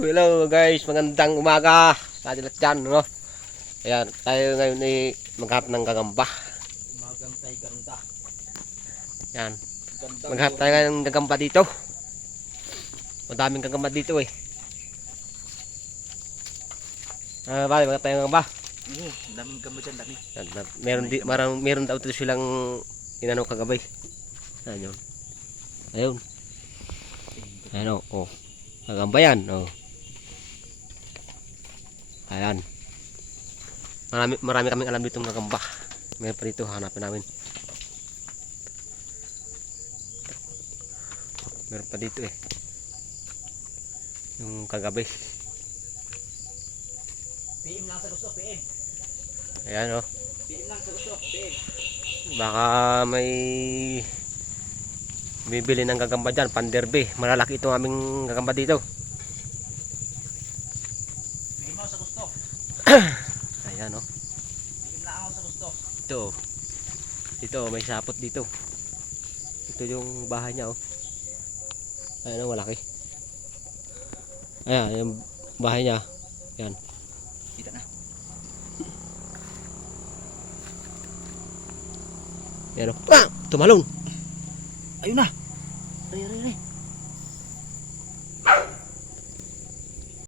Hello guys, magandang umaga sa atin lahat dyan, no? Ayan, tayo ngayon ay maghanap ng gagamba. Umagang tay ganda. Ayan, Ganda maghanap tayo ngayon ng gagamba dito. Madaming gagamba dito eh. Bale, maghanap tayo ng gagamba. Oo, daming gamba dyan, dami. Ayan, meron daw ito silang inano kagabay. Ayan yun. Ayun. Ayan o, oh. Gagamba yan, oh. Ayan. Marami kaming alam dito ng gagamba. Meron pa dito, hanapin namin. Meron pa dito eh. Yung kagabi. PM lang sa gusto, PM. Ayan o. PM lang sa gusto, PM. Baka may bibili ng gagamba dyan, panderbe. Malalaki itong aming gagamba dito. PM lang sa gusto. Ayan o. PM lang ako sa gusto. Ito o. Dito o, may sapot dito. Ito yung bahay niya o. Ayan o, malaki. Ayan, yung bahay niya. Ayan. Kita na. Ayan o. Ah! Tumalon! Ayun na. Ay.